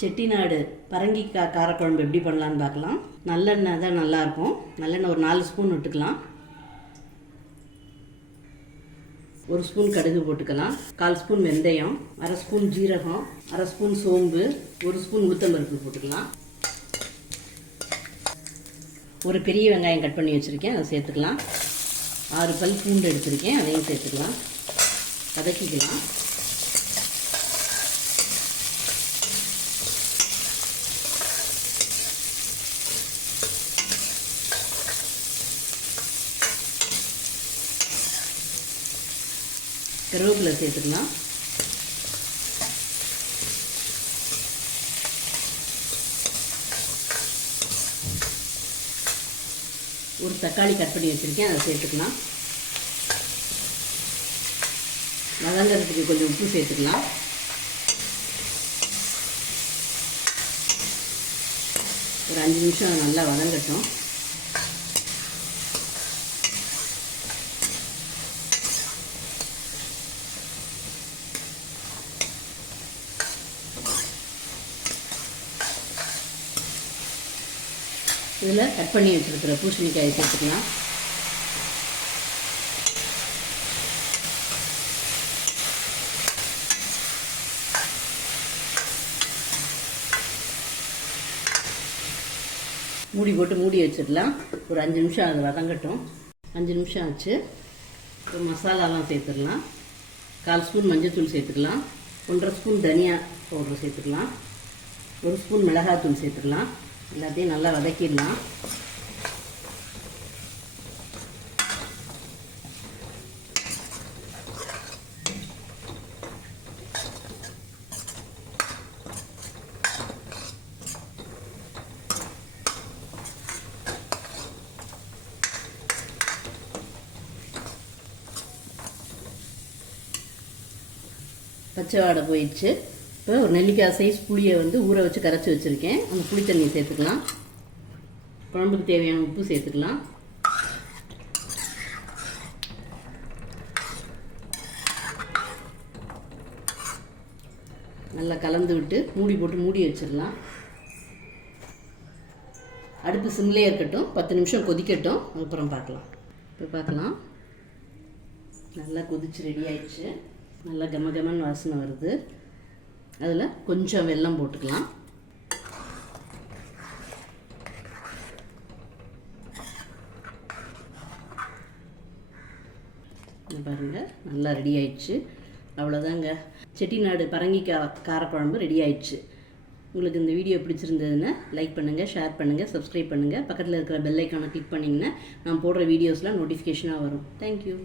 செட்டிநாடு பரங்கிக்காய் காரக்குழம்பு எப்படி பண்ணலான்னு பார்க்கலாம். நல்லெண்ணெய் தான் நல்லாயிருக்கும். நல்லெண்ணெய் ஒரு நாலு ஸ்பூன் விட்டுக்கலாம். ஒரு ஸ்பூன் கடுகு போட்டுக்கலாம். கால் ஸ்பூன் வெந்தயம் அரை ஸ்பூன் ஜீரகம் அரை ஸ்பூன் சோம்பு ஒரு ஸ்பூன் உளுத்தம்பருப்பு போட்டுக்கலாம். ஒரு பெரிய வெங்காயம் கட் பண்ணி வச்சுருக்கேன். அதை சேர்த்துக்கலாம். ஆறு பல் பூண்டு எடுத்திருக்கேன். அதையும் சேர்த்துக்கலாம். வதக்கிக்கலாம். கருவேப்பிலை சேர்த்துக்கலாம். ஒரு தக்காளி கட் பண்ணி வச்சுருக்கேன் அதை சேர்த்துக்கலாம். வதங்கிறதுக்கு கொஞ்சம் உப்பு சேர்த்துக்கலாம். ஒரு அஞ்சு நிமிஷம் நல்லா வதங்கட்டும். இதில் கட் பண்ணி வச்சுருக்கிற பூசணிக்காயை சேர்த்துக்கலாம். மூடி போட்டு மூடி வச்சிடலாம். ஒரு அஞ்சு நிமிஷம் அது வதங்கட்டும். அஞ்சு நிமிஷம் ஆச்சு. இப்போ மசாலாலாம் சேர்த்துடலாம். கால் ஸ்பூன் மஞ்சள்தூள் சேர்த்துக்கலாம். ஒன்றரை ஸ்பூன் தனியா பவுடர் சேர்த்துக்கலாம். ஒரு ஸ்பூன் மிளகாத்தூள் சேர்த்துக்கலாம். எல்லாத்தையும் நல்லா வதக்கிடலாம். பச்சை வாடை போயிடுச்சு. இப்போ ஒரு நெல்லிக்காய் சைஸ் புளியை வந்து ஊற வச்சு கரைச்சி வச்சுருக்கேன். அந்த புளி தண்ணியை சேர்த்துக்கலாம். குழம்புக்கு தேவையான உப்பு சேர்த்துக்கலாம். நல்லா கலந்து விட்டு மூடி போட்டு மூடி வச்சிடலாம். அடுப்பு சிம்லே இருக்கட்டும். பத்து நிமிஷம் கொதிக்கட்டும். அப்புறம் பார்க்கலாம். இப்போ பார்க்கலாம். நல்லா கொதிச்சு ரெடி ஆயிடுச்சு. நல்லா கம கமன்னு வாசனை வருது. அதில் கொஞ்சம் வெல்லம் போட்டுக்கலாம். பாருங்கள் பாருங்க நல்லா ரெடி ஆயிடுச்சு. அவ்வளோதாங்க செட்டிநாடு பரங்கிக்காய் காரக்குழம்பு ரெடி ஆயிடுச்சு. உங்களுக்கு இந்த வீடியோ பிடிச்சிருந்ததுன்னா லைக் பண்ணுங்கள் ஷேர் பண்ணுங்கள் சப்ஸ்கிரைப் பண்ணுங்கள் பக்கத்தில் இருக்கிற பெல் கிளிக் பண்ணிங்கன்னா நான் போடுற வீடியோஸ்லாம் நோட்டிஃபிகேஷனாக வரும். தேங்க்யூ